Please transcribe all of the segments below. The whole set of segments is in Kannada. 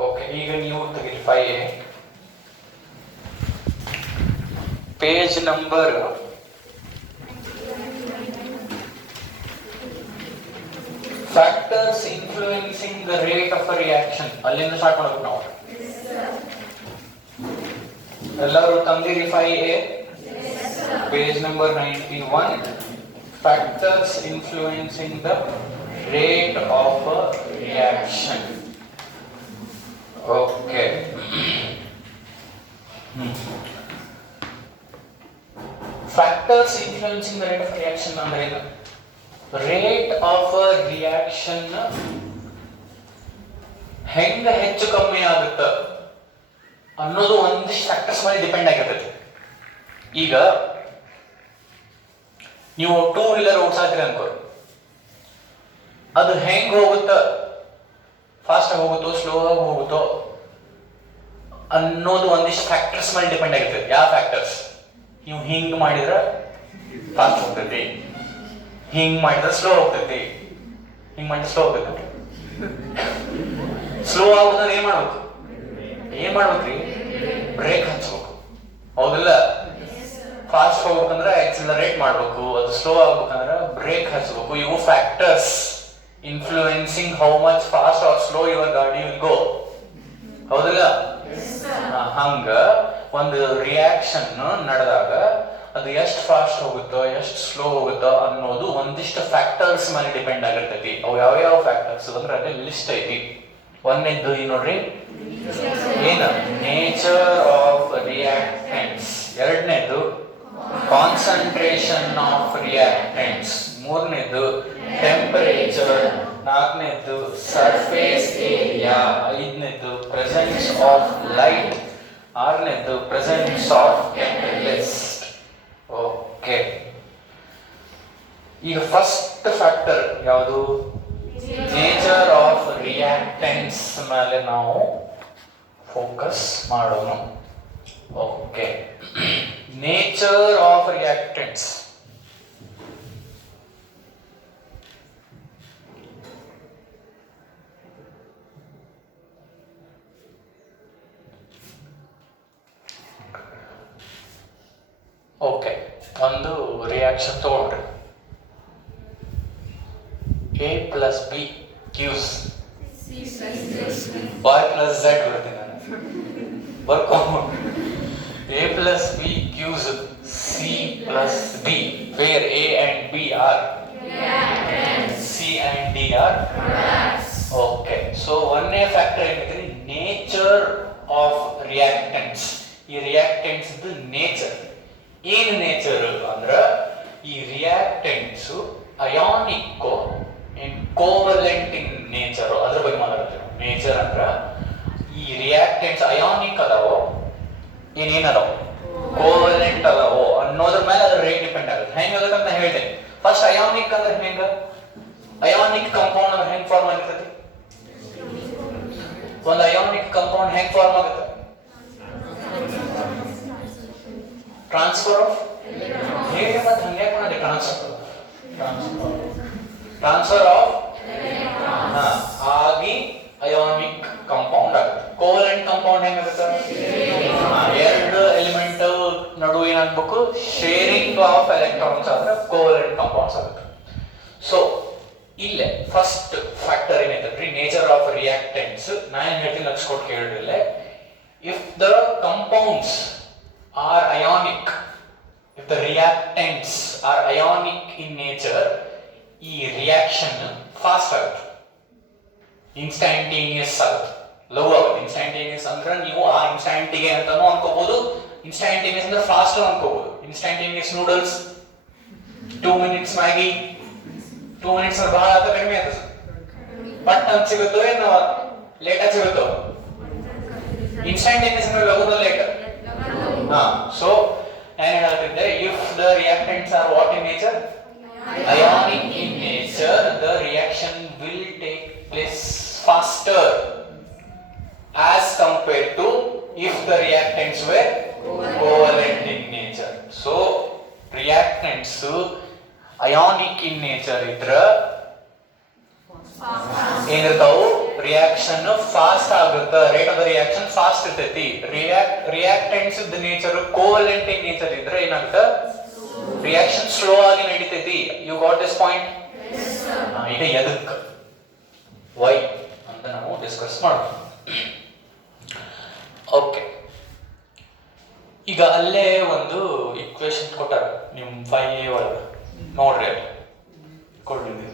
ಓಕೆ, ಈಗ ನೀವು ತೆಗೀರಿ 5A page number 'factors influencing the rate of a reaction' ಅಲ್ಲಿಂದ ಸ್ಟಾರ್ಟ್ ಮಾಡಬೇಕು ನಾವು. ಎಲ್ಲರೂ ತಂದಿರಿ 5A page number 91. Factors influencing the rate of a reaction. Okay, factors influencing the rate of reaction ಅಂದ್ರೆ ಏನು? ರೇಟ್ ಆಫ್ ಅ ರಿಯಾಕ್ಷನ್ ಹೆಂಗ ಹೆಚ್ಚು ಕಮ್ಮಿ ಆಗುತ್ತ ಅನ್ನೋದು ಒಂದಿಷ್ಟು ಫ್ಯಾಕ್ಟರ್ಸ್ ಮೇಲೆ ಡಿಪೆಂಡ್ ಆಗಿರ್ತೈತಿ. ಈಗ ನೀವು 2 ವೀಲರ್ ಓಡಿಸಾದ್ರಿ ಅನ್ಕೋ, ಅದು ಹೆಂಗ್ ಹೋಗುತ್ತ, ಫಾಸ್ಟ್ ಆಗಿ ಹೋಗುತ್ತೋ ಸ್ಲೋ ಆಗಿ ಹೋಗುತ್ತೋ ಅನ್ನೋದು ಒಂದಿಷ್ಟು ಫ್ಯಾಕ್ಟರ್ಸ್ ಮೇಲೆ ಡಿಪೆಂಡ್ ಆಗಿರ್ತೈತಿ. ಯಾವ ಫ್ಯಾಕ್ಟರ್ಸ್? ನೀವು ಹಿಂಗ್ ಮಾಡಿದ್ರೆ ಫಾಸ್ಟ್ ಹೋಗ್ತೈತಿ, ಹಿಂಗ್ ಮಾಡಿದ್ರೆ ಸ್ಲೋ ಹೋಗ್ತೈತಿ, ಹಿಂಗ್ ಮಾಡಿದ್ರೆ ಸ್ಲೋ ಹೋಗ್ತೈತಿ. ಸ್ಲೋ ಆಗೋದ್ರೆ ಏನ್ ಮಾಡ್ಬೇಕ್ರಿ? ಬ್ರೇಕ್ ಹಚ್ಬೇಕು, ಹೌದಿಲ್ಲ? ಫಾಸ್ಟ್ ಹೋಗ್ಬೇಕಂದ್ರೆ ಆಕ್ಸಿಲರೇಟ್ ಮಾಡ್ಬೇಕು, ಅದು ಸ್ಲೋ ಆಗ್ಬೇಕಂದ್ರೆ ಬ್ರೇಕ್ ಹಚ್ಬೇಕು. ಇವು factors influencing how much fast or slow your ಗಾಡಿ ವಿಲ್ ಗೋ, ಹೌದಿಲ್ಲ? ಹಂಗ ಒಂದು ರಿಯಾಕ್ಷನ್ ನಡೆದಾಗ ಅದು ಎಷ್ಟು ಫಾಸ್ಟ್ ಹೋಗುತ್ತೋ ಎಷ್ಟು ಸ್ಲೋ ಹೋಗುತ್ತೋ ಅನ್ನೋದು ಒಂದಿಷ್ಟು ಫ್ಯಾಕ್ಟರ್ಸ್ ಮೇಲೆ ಡಿಪೆಂಡ್ ಆಗಿರ್ತೈತಿ. ಅವು ಯಾವ ಫ್ಯಾಕ್ಟರ್ಸ್ ಅಂದ್ರೆ ಅದೇ ಲಿಸ್ಟ್ ಐತಿ. ಒಂದನೇದ್ದು ನೋಡ್ರಿ, ಏನು? Nature of reactants. ಎರಡನೇದು ಕಾನ್ಸಂಟ್ರೇಷನ್ ಆಫ್ ರಿಯಾಕ್ಟೆಂಟ್ಸ್. ಮೂರನೇದು ಟೆಂಪರೇಚರ್. ನಾಲ್ಕನೇದು ಸರ್ಫೇಸ್ ಏರಿಯಾ. ಐದನೇದು ಪ್ರೆಸೆನ್ಸ್ ಆಫ್ ಲೈಟ್. ಆರನೇದು ಪ್ರೆಸೆನ್ಸ್ ಆಫ್ ಕ್ಯಾಟಲಿಸ್ಟ್. ಓಕೆ, ಈಗ ಫಸ್ಟ್ ಫ್ಯಾಕ್ಟರ್ ಯಾವುದು? ನೇಚರ್ ಆಫ್ ರಿಯಾಕ್ಟೆಂಟ್ಸ್ ಮೇಲೆ ನಾವು ಫೋಕಸ್ ಮಾಡೋಣ. Okay, nature of reactants. Okay, ಒಂದು ರಿಯಾಕ್ಷನ್ ತಗೊಂಡ್ರಿ. A plus B gives Y plus Z ಬರ್ತೀನಿ ನಾನು, ಬರ್ಕೊಂಡು A plus B gives C plus D, where A and B are C and D are okay. So ಒಂದೇ ಫ್ಯಾಕ್ಟರ್ ಏನಿದೆ, ನೇಚರ್ ಆಫ್ ರಿಯಾಕ್ಟೆಂಟ್ಸ್. ಈ ರಿಯಾಕ್ಟೆಂಟ್ಸ್ ನೇಚರ್ ಏನು? ನೇಚರ್ ಅಂದ್ರ ಈ reactants ionic and covalent in nature, ಅದ್ರ ಬಗ್ಗೆ ಮಾತಾಡ್ತೀವಿ. ನೇಚರ್ ಅಂದ್ರ ಈ ರಿಯಾಕ್ಟೆಂಟ್ಸ್ ಅಯಾನಿಕ್ ಅದಾವೋ ಏನೇನದಾವ, ಕೋವಲೆಂಟ್ ಅದಾವೋ ಅನ್ನೋದ್ರ ಮೇಲೆ ಅದ್ರ ರೇಟ್ ಡಿಪೆಂಡ್ ಆಗುತ್ತೆ. ಹೆಂಗಾಗತ್ತಂತ ಹೇಳ್ತೇನೆ. ಫಸ್ಟ್ ಅಯಾನಿಕ್ ಅಂದ್ರೆ ಹೆಂಗ? ಅಯಾನಿಕ್ ಕಂಪೌಂಡ್ ಅಂದ್ರೆ ಹೆಂಗ್ ಫಾರ್ಮ್ ಆಗಿರ್ತೈತಿ? ಒಂದು ಅಯಾನಿಕ್ ಕಂಪೌಂಡ್ ಹೆಂಗ್ ಫಾರ್ಮ್ ಆಗುತ್ತೆ? ಟ್ರಾನ್ಸ್ಫರ್ ಆಫ್ ಹೇಗೆ ಮತ್ತೆ ಹಂಗೆ ಮಾಡಿ ಟ್ರಾನ್ಸ್ಫರ್ ಆಫ್ ಆಗಿ ಅಯಾನಿಕ್ ಕಂಪೌಂಡ್ ಆಗುತ್ತೆ. ಕೋವಲೆಂಟ್ ಕಂಪೌಂಡ್ ಹೆಂಗಾಗುತ್ತೆ? ಎರಡು ಎಲಿಮೆಂಟ್ ನಡುವೆ ಏನಾಗಬೇಕು? ಶೇರಿಂಗ್ ಆಫ್ ಎಲೆಕ್ಟ್ರಾನ್ಸ್ ಆದ್ರೆ ಕೋವಲೆಂಟ್ ಕಂಪೌಂಡ್ಸ್ ಆಗುತ್ತೆ. ಸೊ ಇಲ್ಲೇ ಫಸ್ಟ್ ಫ್ಯಾಕ್ಟರ್ ಏನೈತಲ್ರಿ, ನೇಚರ್ ಆಫ್ ರಿಯಾಕ್ಟೆಂಟ್ಸ್. ನಾ ಏನ್ ಹೇಳ್ತೀನಿ ಲಕ್ಷ ಕೊಟ್ಟು ಕೇಳಿಲ್ಲ. If the compounds are ionic, if the reactants are ionic in nature, ಈ ರಿಯಾಕ್ಷನ್ ಫಾಸ್ಟ್ ಆಗುತ್ತೆ, ಇನ್ಸ್ಟಂಟೇನಿಯಸ್ ಆಗುತ್ತೆ, ಲವ್ ಆಗುತ್ತೆ. ಇನ್ಸ್ಟಂಟೇನಿಯಸ್ ಅಂದ್ರೆ ನೀವು ಆ ಇನ್ಸ್ಟಂಟಿಗೆ ಅಂತಾನೂ ಅನ್ಕೋಬಹುದು, ಇನ್ಸ್ಟಂಟೇನಿಯಸ್ ಅಂದ್ರೆ ಫಾಸ್ಟ್ ಅನ್ಕೋಬಹುದು. Instantaneous noodles, 2 minutes Maggi, 2 minutes ಅಂದ್ರೆ ಬಹಳ ಆತ ಕಡಿಮೆ ಆಯ್ತು. ಬಟ್ ಅಂತ ಸಿಗುತ್ತೋ ಏನು ಲೇಟ್ ಆಗಿ ಸಿಗುತ್ತೋ? ಇನ್ಸ್ಟಂಟೇನಿಯಸ್ ಅಂದ್ರೆ ಲಘು ಲೇಟ್. So ಏನ್ ಹೇಳತ್ತಿದ್ದೆ? if the reactants are what in nature? Ionic in nature, the reaction will take place faster as compared to if the reactants were covalent in nature. So reactants ionic in nature ಇದ್ರ ಏನಿರ್ತಾವು? ರಿಯಾಕ್ಷನ್ ರಿಯಾಕ್ಷನ್ ಫಾಸ್ಟ್ ಆಗುತ್ತೆ, rate of the reaction fast ಇರ್ತೈತಿ. Reactants nature covalent in nature ಇದ್ರೆ ಏನಾಗುತ್ತೆ, ರಿಯಾಕ್ಷನ್ ಸ್ಲೋ ಆಗಿ ನಡೀತೈತಿ. You got this point? ಈಗ ಎದಕ್ಕೆ ವೈ ಅಂತ ನಾವು ಡಿಸ್ಕಸ್ ಮಾಡೋಣ. ಓಕೆ, ಈಗ ಅಲ್ಲೇ ಒಂದು ಇಕ್ವೇಶನ್ ಕೊಟ್ಟಾರ ನಿಮ್ 5A ಒಳಗೆ, ನೋಡ್ರಿ ಅಲ್ಲಿ ಕೊಟ್ಟಿದ್ದೀನಿ.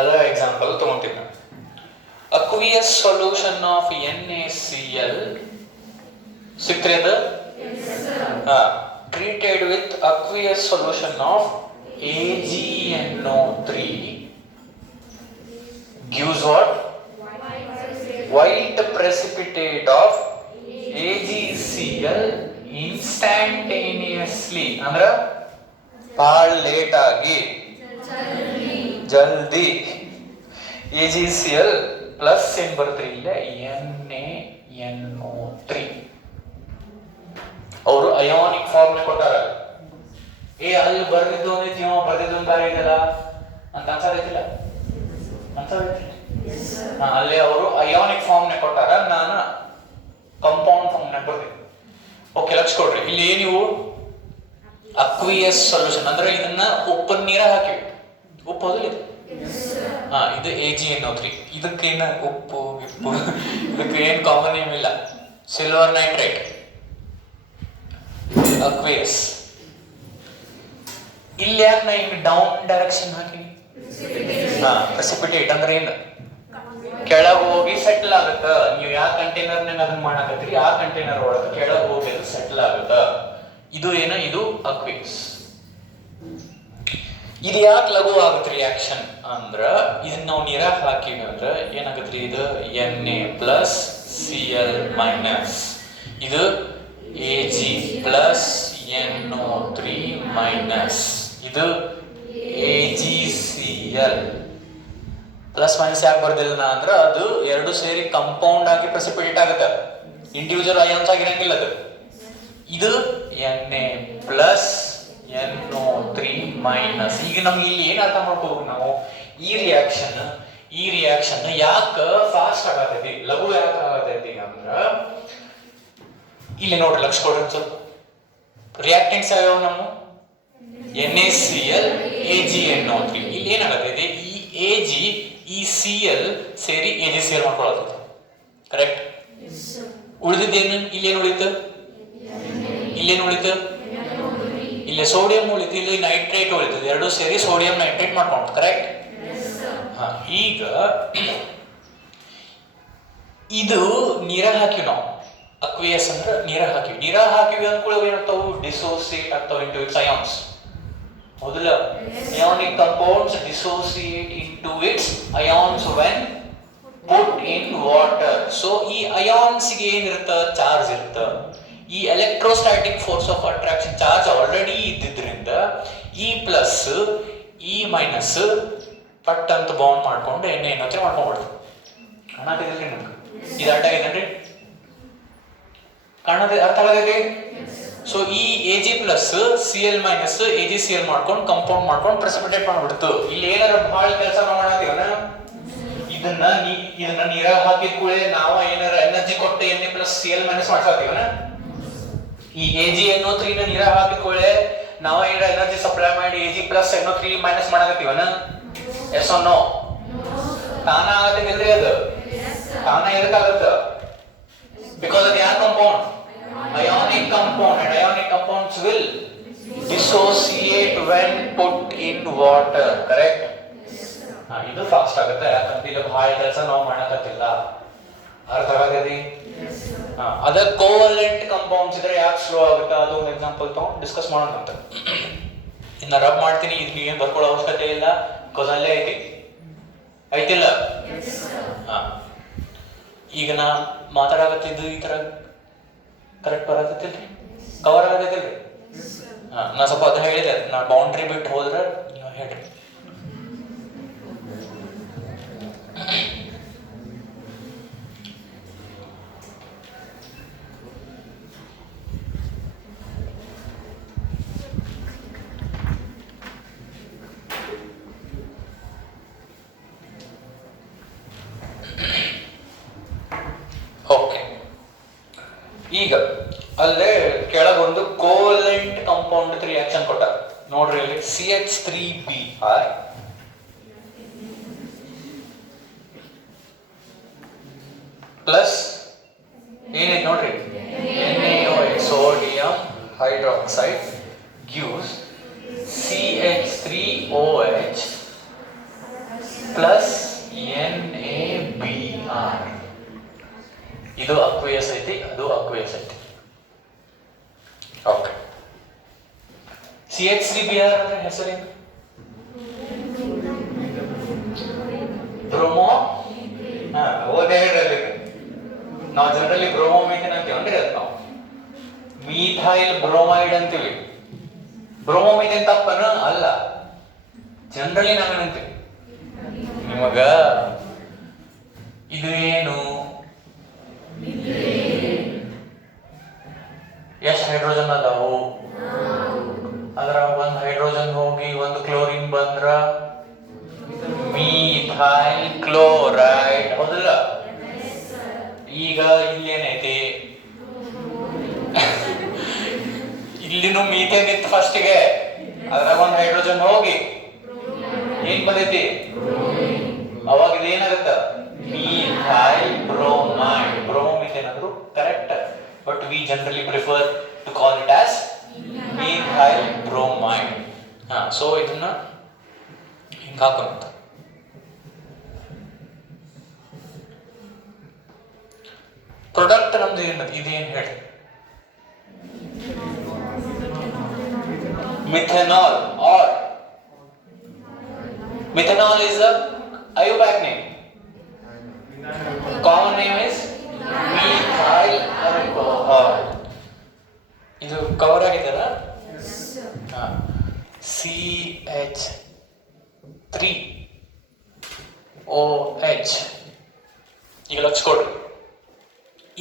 ಅದ ಎಕ್ಸಾಂಪಲ್ ತಗೊಂತೀನಿ ನಾನು. ಅಕ್ವಿಯಸ್ ಸೊಲ್ಯೂಷನ್ ಆಫ್ NaCl ಸಿಕ್ತ್ರಿ ಅದು? Treated with aqueous solution of AgNO3 gives what? White precipitate of AgCl instantaneously, ಅಂದ್ರೆ ಬಹಳ ಲೇಟ್ ಆಗಿ, ಜಲ್ದಿ. AgCl ಪ್ಲಸ್ ಏನ್ ಬರ್ತ್ರಿ ಇಲ್ಲೇ NaNO3. ಅವರು ಅಯಾನಿಕ್ ಫಾರ್ಮ್ ಕೊಟ್ಟಾರ. ಅಲ್ಲಿ ಬರ್ದಿದ್ದು ಒಂದೈತಿ, ಇವ ಬರ್ದಿದ್ದು ಒಂದು ಬಾರಿ ಇದೆಲ್ಲ ಅಂತ ಅನ್ಸೋದೈತಿಲ್ಲ, ಅಲ್ಲೇ ಅವರು ಅಯಾನಿಕ್ ಫಾರ್ಮ್ ನೇ ಕೊಟ್ಟಾರ, ನಾನು ಕಂಪೌಂಡ್ ಫಾರ್ಮ್ ನೇ ಬರ್ದಿದ್ದೆ. ಓಕೆ, ಲಕ್ಷ ಕೊಡ್ರಿ. ಇಲ್ಲಿ ನೀವು ಅಕ್ವಿಯಸ್ ಸೊಲ್ಯೂಷನ್ ಅಂದ್ರೆ ಇದನ್ನ ಉಪ್ಪು ನೀರ ಹಾಕಿವಿ, ಉಪ್ಪು ಅದು ಇದು. ಇದು AgNO3. ಇದಕ್ಕೇನು ಉಪ್ಪು ಇದಕ್ಕೆ ಏನ್ ಕಾಮನ್ ನೇಮ್ ಇಲ್ಲ. Silver nitrate, aqueous. ಇಲ್ಲಿ ಯಾಕೆ ನಾ ಹಿಂಗೆ ಡೌನ್ ಡೈರೆಕ್ಷನ್ ಹಾಕಿ? ಪ್ರೆಸಿಪಿಟೇಟ್ ಅಂದ್ರೆ ಏನು, ಕೆಳಗೆ ಹೋಗಿ ಸೆಟ್ಲ್ ಆಗುತ್ತ. ನೀವು ಯಾವ ಕಂಟೈನರ್ ಅದನ್ನ ಮಾಡಕತ್ತೀರಿ, ಆ ಕಂಟೈನರ್ ಒಳಗೆ ಕೆಳಗೆ ಹೋಗಿ ಅದು ಸೆಟ್ಲ್ ಆಗುತ್ತ. ಇದು ಏನ, ಇದು ಅಕ್ವಿಯಸ್. ಇದು ಯಾಕೆ ಲಘು ಆಗುತ್ತೆ ರಿಯಾಕ್ಷನ್ ಅಂದ್ರ, ಇದನ್ನ ನಾವು ನೀರಾಗ ಹಾಕಿವಿ ಅಂದ್ರ ಏನಾಗತ್ರಿ, ಇದು Na+Cl-, ಇದು Ag+NO3-, ಇದು AgCl. ಪ್ಲಸ್ ಮೈನಸ್ ಯಾಕೆ ಬರ್ದಿಲ್ಲ ನಾ ಅಂದ್ರೆ, ಅದು ಎರಡು ಸೇರಿ ಕಂಪೌಂಡ್ ಆಗಿ ಪ್ರೆಸಿಪಿಟೇಟ್ ಆಗುತ್ತೆ, ಇಂಡಿವಿಜುವಲ್ ಅಯಾನ್ಸ್ ಆಗಿರಂಗಿಲ್ಲ ಅದು. ಇದು Na+NO3-. ಈಗ ನಮ್ಗೆ ಇಲ್ಲಿ ಏನ್ ಅರ್ಥ ಮಾಡ್ಕೋಬೇಕು ನಾವು, ಈ ರಿಯಾಕ್ಷನ್ ಯಾಕೆ ಫಾಸ್ಟ್ ಆಗತೈತಿ, ಲಘು ಯಾಕೆ ಆಗತೈತಿ ಅಂದ್ರ, ಇಲ್ಲಿ ನೋಡ್ರಿ, ಲಕ್ಷ ಕೊಡ್ರಿ ಸ್ವಲ್ಪ. ರಿಯಾಕ್ಟೆಂಟ್ಸ್ ಯಾವ್ಯಾವ ನಮ್ಮ NaCl, AgNO3. ಇಲ್ಲಿ ಏನಾಗತೈತಿ, ಈ Ag ಈ Cl ಸೇರಿ AgCl ಮಾಡ್ಕೊಳತೈತಿ, ಕರೆಕ್ಟ್? ಉಳಿದಿದ್ದೇನು, ಇಲ್ಲೇನು ಉಳಿತು, ಇಲ್ಲೇನು ಉಳಿತು, ಇಲ್ಲಿ ಸೋಡಿಯಂ ಉಳಿತು, ಇಲ್ಲಿ ನೈಟ್ರೇಟ್ ಉಳಿತದೆ. ಎರಡು ಸೇರಿ ಸೋಡಿಯಂ ನೈಟ್ರೇಟ್ ಮಾಡ್ಕೊಂಡು, ಕರೆಕ್ಟ್? ಈಗ ಇದು ನೀರ ಹಾಕಿವಿ ನಾವು, ಅಕ್ವಿಯಸ್ ಅಂದ್ರೆ ನೀರ ಹಾಕಿವಿ ಅಂದ್ಕೊಳ್ಳೋ ಏನಾಗ್ತಾವು, ಡಿಸೋಸಿಯೇಟ್ ಆಗ್ತಾವ ಇಂಟು ಇಟ್ಸ್ ಅಯಾನ್ಸ್. ಮೊದಲ ionic compounds dissociate into its ions when put in water. So ಈ ಅಯಾನ್ಸ್ ಗೆ ಏನಿರುತ್ತ, ಚಾರ್ಜ್ ಇರುತ್ತ. ಈ electrostatic force of attraction charge already ಇದ್ದಿದ್ರಿಂದ E+, E- ಪಟ್ ಅಂತ ಬೌಂಡ್ ಮಾಡ್ಕೊಂಡು NaNO3 ಮಾಡ್ಕೊಂಡ್ಬಿಡ್ತು. ಕಾಣತಿದ್ರಿ ನಿಮ್ಗೆ? ಇದು ಅಡ್ಡ ಆಗಿದೇನ್ರಿ? ಅರ್ಥ ಆಗತೈತಿ? ಸೊ ಈ Ag+Cl- AgCl ಮಾಡ್ಕೊಂಡು ಕಂಪೌಂಡ್ ಮಾಡ್ಕೊಂಡು ಪ್ರೆಸಿಪಿಟೇಟ್ ಮಾಡ್ಬಿಡ್ತು. ಇಲ್ಲಿ ಏನಾರ ಬಹಳ ಕೆಲಸ ಮಾಡಾತೀವನ, ಇದನ್ನ ನೀರಾಗ ಹಾಕಿದ ಕೂಡಲೇ ನಾವು ಏನಾರ ಎನರ್ಜಿ ಕೊಟ್ಟು Na+Cl- ಮಾಡ್ಸಾತೀವನ. ಈ AgNO3 ನೀರಾಗ ಹಾಕಿದ ಕೂಡಲೇ ನಾವು ಏನಾರ ಎನರ್ಜಿ ಸಪ್ಲೈ ಮಾಡಿ Ag+NO3- ಮಾಡಾಕತ್ತೀವನ. S R no? ತಾನ ಆಗತ್ತಿಲ್ರಿ ಅದು, ತಾನ ಎದಕ್ಕಾಗತ್ತ? ಬಿಕಾಸ್ ಅದು ಯಾವ compound, ionic compound, and ionic compounds will dissociate when put in water, correct? ಇದು ಫಾಸ್ಟ್ ಆಗುತ್ತೆ, ಯಾಕಂದ್ರೆ ಇಲ್ಲಿ ಬಹಳ ಕೆಲಸ ನಾವು ಮಾಡಕತ್ತಿಲ್ಲ. ಅರ್ಥ ಆಗತೈತಿ? ಅದ ಕೋವಲೆಂಟ್ ಕಂಪೌಂಡ್ಸ್ ಇದ್ರೆ ಯಾಕೆ ಸ್ಲೋ ಆಗುತ್ತೆ, ಅದು ಒಂದು ಎಕ್ಸಾಂಪಲ್ ತಗೊಂಡು ಡಿಸ್ಕಸ್ ಮಾಡೋಣ ಅಂತ. ಇನ್ನ ರಬ್ ಮಾಡ್ತೀನಿ, ಇದು ಏನು ಬರ್ಕೊಳ್ಳೋ ಅವಶ್ಯಕತೆ ಇಲ್ಲ, ಬಿಕಾಸ್ ಅಲ್ಲೇ ಐತಿಲ್ಲ. ಈಗ ನಾ ಮಾತಾಡಕತ್ತಿದ್ದು ಈ ತರ ಕರೆಕ್ಟ್ ಬರತ್ತೈತಿಲ್ರಿ, ಕವರ್ ಆಗತೈತಿಲ್ರಿ? ನಾ ಸ್ವಲ್ಪ ಅದು ಹೇಳಿದೆ, ನಾ ಬೌಂಡ್ರಿ ಬಿಟ್ಟು ಹೋದ್ರೆ ನೀವು ಹೇಳ್ರಿ. ಈಗ ಅಲ್ಲೇ ಕೆಳಗೊಂದು ಕೋಲೆಂಟ್ ಕಾಂಪೌಂಡ್ ರಿಯಾಕ್ಷನ್ ಕೊಟ್ಟ ನೋಡ್ರಿ ಇಲ್ಲಿ CH3Br ಪ್ಲಸ್ ಏನಿದೆ ನೋಡ್ರಿ NaOH sodium hydroxide gives CH3OH plus NaBr. ಇದು ಅಕ್ವೇಯಸ್ ಐತಿ, ಅದು ಅಕ್ವೇಯಸ್ ಐತಿ. ಓಕೆ, CH3Br ಅಂದ್ರೆ ಹೆಸರೇನು? ಬ್ರೋಮೋ. ಓದೇ ಹೇಳಿ, ನಾವು ಜನರಲಿ ಬ್ರೋಮೋಮೀಥೇನ್ ಅಂತೀವಿ ಅಂದ್ರೆ ಅದು ನಾವು ಮೀಥೈಲ್ ಬ್ರೋಮೈಡ್ ಅಂತೀವಿ. ಬ್ರೋಮೋಮೀಥೇನ್ ತಪ್ಪನ ಅಲ್ಲ, ಜನರಲಿ ನಾವೇನಂತೀವಿ. ನಿಮಗ ಇದು ಏನು, ಎಷ್ಟು ಹೈಡ್ರೋಜನ್ ಅದಾವು? ಅದರ ಒಂದು ಹೈಡ್ರೋಜನ್ ಹೋಗಿ ಒಂದು ಕ್ಲೋರಿನ್ ಬಂದ್ರ ಮೀಥೈಲ್ ಕ್ಲೋರೈಡ್, ಹೌದಲ್ಲ? ಈಗ ಇಲ್ಲೇನೈತಿ, ಇಲ್ಲಿನೂ ಮೀಥೇನ್ ಇತ್ತು ಫಸ್ಟಿಗೆ, ಅದ್ರಾಗ ಒಂದು ಹೈಡ್ರೋಜನ್ ಹೋಗಿ ಏನ್ ಬಂದೈತಿ, ಅವಾಗ ಇದೇನಾಗತ್ತ ಮೀಥೈಲ್ ಬ್ರೋಮೈಡ್. ಬ್ರೋಮೋಮೀಥೇನ್ ಅಂದ್ರು correct, but we generally prefer to call it as methyl bromide. So ಇದನ್ನ ಹಿಂಗ ಹಾಕೋಣ. ಪ್ರಾಡಕ್ಟ್ ನಮ್ದು ಏನದು, ಇದೇನು ಹೇಳಿ? Methanol or methanol is a IUPAC name. Common name is methyl alcohol. ಇದು ಕವರ್ ಆಗಿದೆಲ್ಲ, CH3OH. ಈಗ ಲಕ್ಷ ಕೊಡ್ರಿ,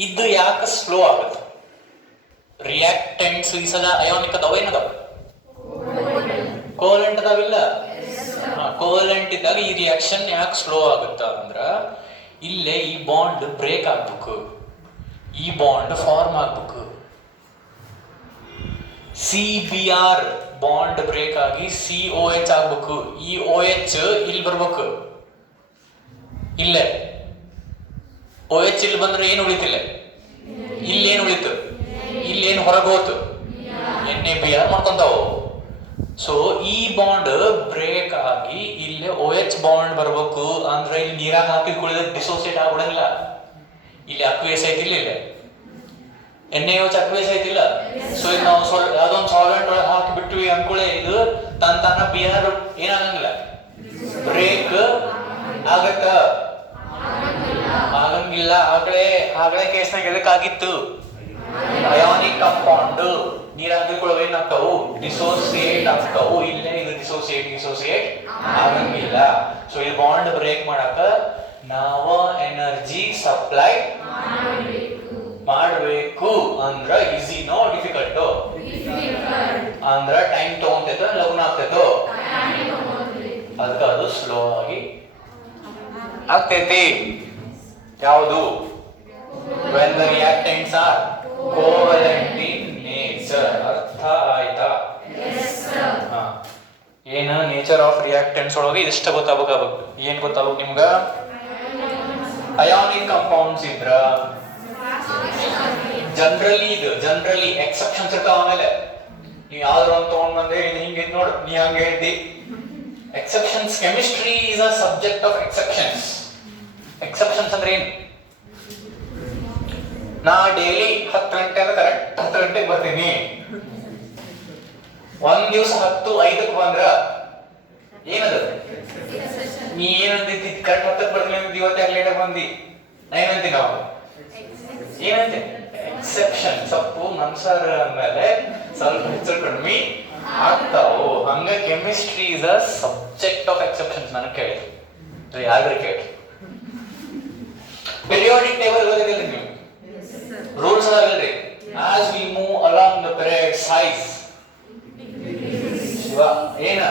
ಇದು ಯಾಕೆ ಸ್ಲೋ ಆಗುತ್ತೆ? ರಿಯಾಕ್ಟೆಂಟ್ಸ್ ಈ ಸಲ ಅಯೋನಿಕ್ ಅದಾವ, ಏನದಾವ? ಕೋಲೆಂಟ್ ಅದಾವಿಲ್ಲ? ಕೋಲೆಂಟ್ ಇದ್ದಾಗ ಈ ರಿಯಾಕ್ಷನ್ ಯಾಕೆ ಸ್ಲೋ ಆಗುತ್ತ ಅಂದ್ರ, ಇಲ್ಲೇ ಈ ಬಾಂಡ್ ಬ್ರೇಕ್ ಆಗ್ಬೇಕು, ಈ ಬಾಂಡ್ ಫಾರ್ಮ್ ಆಗ್ಬೇಕು. CBr ಬಾಂಡ್ ಬ್ರೇಕ್ ಆಗಿ COH ಆಗ್ಬೇಕು. ಈ OH ಇಲ್ಲಿ ಬರ್ಬೇಕು, ಇಲ್ಲೇ OH ಇಲ್ಲಿ ಬಂದ್ರೆ ಏನು ಉಳಿತಿಲ್ಲ, ಇಲ್ಲೇನು ಉಳಿತು, ಇಲ್ಲೇನು ಹೊರಗೋತು, NaBr ಮಾಡ್ಕೊಂತಾವು. ಸೊ ಈ ಬಾಂಡ್ ಬ್ರೇಕ್ ಆಗಿ ಇಲ್ಲಿ OH ಬಾಂಡ್ ಬರ್ಬೇಕು ಅಂದ್ರೆ ಇಲ್ಲಿ ನೀರಾಗ ಹಾಕಿ ಕುಳಿದ ಡಿಸೋಸಿಯೇಟ್ ಆಗ್ಬಿಡಂಗಿಲ್ಲ. ಇಲ್ಲಿ ಅಕ್ವೇಸ್ ಐತಿಲ್ಲ, ಇಲ್ಲ NaOH ಅಕ್ವೇಸ್ ಐತಿಲ್ಲ. ಸೊ ಇದು ನಾವು ಯಾವ್ದೊಂದು ಸಾಲ್ವೆಂಟ್ ಒಳಗೆ ಹಾಕಿ ಬಿಟ್ವಿ ಅನ್ಕೊಳ್ಳಿ, ಇದು ತನ್ನ Br ಏನಾಗಂಗಿಲ್ಲ, ಬ್ರೇಕ್ ಆಗತ್ತ? ಆಗಂಗಿಲ್ಲ. ಆಗಲೇ ಕೇಸ್ನಾಗ ಎದಕ್ಕಾಗಿತ್ತು? ಅಯಾನಿಕ್ ಕಾಂಪೌಂಡ್ ನೀರ್ ಹಾಕಿಕೊಳ್ಳೋ ಏನಾಗ್ತಾವು, ಡಿಸೋಸಿಯೇಟ್ ಆಗ್ತಾವು. ಇಲ್ಲೇ ಇದು ಡಿಸೋಸಿಯೇಟ್ ಆಗಂಗಿಲ್ಲ. ಸೊ ಈ ಬಾಂಡ್ ಬ್ರೇಕ್ ಮಾಡಕ ನಾವು ಎನರ್ಜಿ ಸಪ್ಲೈ ಮಾಡಬೇಕು. ಅಂದ್ರ ಈಸಿನೋ ಡಿಫಿಕಲ್ಟೋ? ಅಂದ್ರ ಟೈಮ್ ತಗೊಂತೈತೋ ಲಗ್ನ ಆಗ್ತೈತೋ? ಅದಕ್ಕೆ ಅದು ಸ್ಲೋ ಆಗಿ ಆಗ್ತೈತಿ. ಯಾವುದು? when the reactants are covalent in nature. ಅರ್ಥ ಆಯ್ತಾ? ಏನ ನೇಚರ್ ಆಫ್ ರಿಯಾಕ್ಟೆಂಟ್ಸ್ ಒಳಗೆ ಇಷ್ಟ ಗೊತ್ತಾಗಬೇಕು. ಏನ್ ಗೊತ್ತಾಗಬೇಕು ನಿಮ್ಗ? ಅಯಾನಿಕ್ ಕಾಂಪೌಂಡ್ಸ್ ಇದ್ರ ಜನರಲಿ ಎಕ್ಸೆಪ್ಷನ್ಸ್ ಇರ್ತಾವ. ಆಮೇಲೆ ನೀವು ಯಾವ್ದಾರು ಒಂದು ತಗೊಂಡ್ ಬಂದ್ರೆ ಹಿಂಗೆ ನೋಡು, ನೀ ಹಂಗೆ ಹೇಳ್ತಿ. Exceptions, chemistry is a subject of exceptions. Exceptions ಅಂದ್ರೆ ಏನು? ನಾ ಡೈಲಿ 10 ಗಂಟೆ ಅಂದ್ರೆ ಕರೆಕ್ಟ್ 10 ಗಂಟೆಗೆ ಬರ್ತೀನಿ. ಒಂದ್ ದಿವಸ 10:05 ಬಂದ್ರ ಏನದ? ನೀ ಏನಂತಿದ್ದಿ? ಕರೆಕ್ಟ್ 10 ಬರ್ತೀನಿ, ಇವತ್ತೇ ಲೇಟಾಗಿ ಬಂದಿ. ನಾ ಏನಂತೀನಿ? ನಾವು ಏನಂತೆ? ಎಕ್ಸೆಪ್ಷನ್. ಸಪ್ಪು ಮನ್ಸರ್ ಅಂದ್ಮೇಲೆ ಸ್ವಲ್ಪ ಹೆಚ್ಚು ಕಡಿಮೆ ಆಗ್ತಾವು. ಹಂಗ chemistry is a subject of exceptions. ನನಗೆ ಕೇಳಿ ಯಾರು ಕೇಳಿ. ಪೀರಿಯಾಡಿಕ್ ಟೇಬಲ್ ಓದಿದಿಲ್ಲ ನೀವು? Rules ಅದಾವಲ್ರಿ? as we move along the period size ಏನ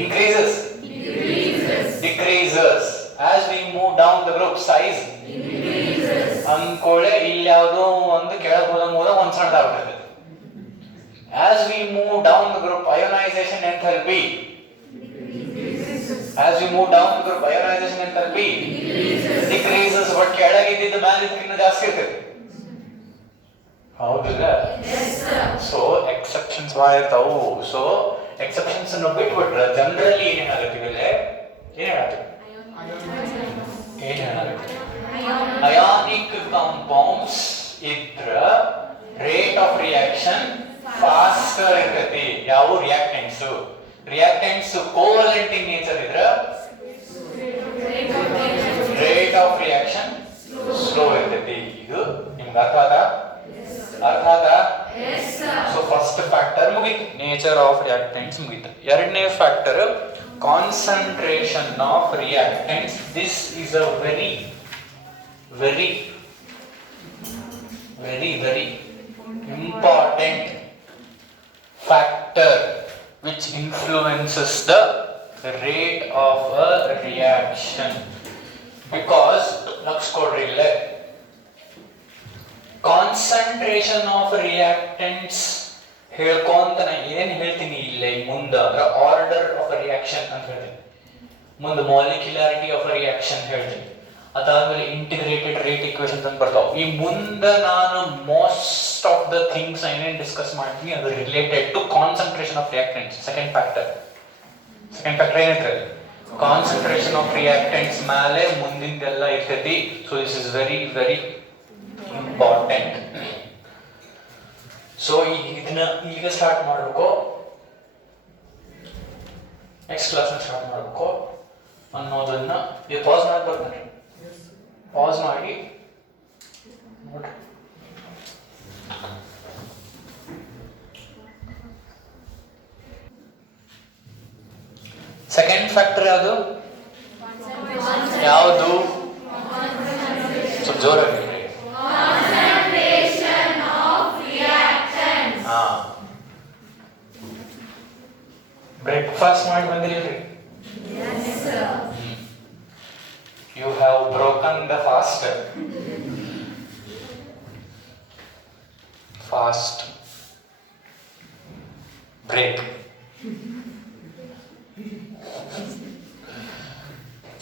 increases decreases as we move down the group size ಅಂದ್ಕೊಳ್ಳೆ ಇಲ್ಲಿ ಯಾವುದೋ ಒಂದು ಕೆಳಗೆ ಹೋದ ಒಂದು ಸಣ್ಣದಾಗ್ಬಿಡ್ತದೆ. as we move down the group ionization enthalpy as we move down the group ionization enthalpy decreases but ಕೆಳಗಿದ್ದ ಮೇಲೆ ಇದಕ್ಕಿಂತ ಜಾಸ್ತಿ ಇರ್ತದೆ. ಹೌದಿಲ್ಲ? ಸೊ ಎಕ್ಸೆಪ್ಷನ್ಸ್ ಭಾಳ ಇರ್ತಾವು. ಸೊ ಎಕ್ಸೆಪ್ಷನ್ಸ್ ಅನ್ನು ಬಿಟ್ಬಿಟ್ರೆ ಜನರಲಿ ಏನೇನಾಗುತ್ತೆ ಇವೆಲ್ಲ ಏನೇನಾಗುತ್ತೆ ಅಯಾನಿಕ್ ಕಾಂಪೌಂಡ್ಸ್ ಇದ್ರ ರೇಟ್ ಆಫ್ ರಿಯಾಕ್ಷನ್ ಫಾಸ್ಟರ್ ಇರ್ತೈತಿ. ಯಾವ ರಿಯಾಕ್ಟೆಂಟ್ಸ್ ಕೋವಲೆಂಟ್ ಇನ್ ನೇಚರ್ ಇದ್ರ ರೇಟ್ ಆಫ್ ರಿಯಾಕ್ಷನ್ ಸ್ಲೋ ಇರ್ತೈತಿ. ಇದು ನಿಮ್ಗೆ ಅರ್ಥ ಆದ? ಸೊ ಫಸ್ಟ್ ಫ್ಯಾಕ್ಟರ್ ಮುಗೀತು, ನೇಚರ್ ಆಫ್ ರಿಯಾಕ್ಟೆಂಟ್ಸ್ ಮುಗೀತು. ಎರಡನೇ factor concentration of reactants. This is a very important factor which influences the rate of a reaction, because looks kodrille concentration of reactants ಹೇಳ್ಕೊಂತ ನಾ ಏನ್ ಹೇಳ್ತೀನಿ ಇಲ್ಲ ಮುಂದೆ ಅಂದ್ರೆ ಆರ್ಡರ್ ಆಫ್ ರಿಯಾಕ್ಷನ್ ಅಂತ ಹೇಳ್ತೀನಿ, ಮುಂದೆ ಮಾಲಿಕ್ಯುಲಾರಿಟಿ ಆಫ್ ರಿಯಾಕ್ಷನ್ ಹೇಳ್ತೀನಿ, ಅದಾದ್ಮೇಲೆ ಇಂಟಿಗ್ರೇಟೆಡ್ ರೇಟ್ ಈಕ್ವೇಷನ್ಸ್ ಅಂತ ಬರ್ತಾವ. ಈ ಮುಂದೆ ನಾನು ಮೋಸ್ಟ್ ಆಫ್ ದ ಥಿಂಗ್ಸ್ ಏನೇನು ಡಿಸ್ಕಸ್ ಮಾಡ್ತೀನಿ ಅದು related to concentration of reactants. Second factor ಏನಿರ್ತದೆ ಕಾನ್ಸಂಟ್ರೇಷನ್ ಆಫ್ ರಿಯಾಕ್ಟೆಂಟ್ಸ್ ಮೇಲೆ ಮುಂದಿಂದೆಲ್ಲ ಇರ್ತೈತಿ. So this is very important. So ಇದನ್ನ ಈಗ ಸ್ಟಾರ್ಟ್ ಮಾಡಬೇಕು, ನೆಕ್ಸ್ಟ್ ಕ್ಲಾಸ್ ಸ್ಟಾರ್ಟ್ ಮಾಡಬೇಕು ಅನ್ನೋದನ್ನ ಇದು ಪಾಸ್ ಮಾಡ್ಬೇಕು. ಪಾಸ್ ಮಾಡಿ ನೋಡ್ರಿ. ಸೆಕೆಂಡ್ ಫ್ಯಾಕ್ಟರ್ ಯಾವುದು? ಸ್ವಲ್ಪ ಜೋರಾಗಿ ಬ್ರೇಕ್ಫಾಸ್ಟ್ ಮಾಡಿ ಬಂದಿರಿ? You have broken the fast. Break.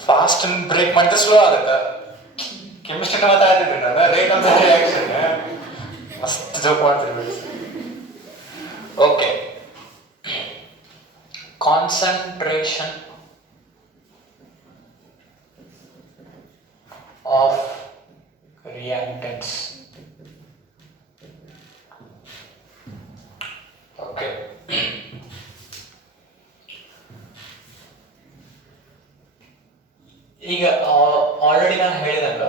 Fast and break ಮಾಡಿದ್ರೆ ಸ್ಲೋ ಆಗುತ್ತೆ. ಕೆಮಿಸ್ಟ್ರಿ ಮಾತಾಡ್ತಿದ್ದೀನಿ ನಾನು, ರೇಟ್ ಅಂತ ರಿಯಾಕ್ಷನ್ ಮಸ್ತ್ ಜೋಕ್ ಮಾಡ್ತಿರ್ಬೇಕು. Okay, concentration of reactants. Okay. ಈಗ ಆಲ್ರೆಡಿ ನಾನು ಹೇಳಿದಂಗ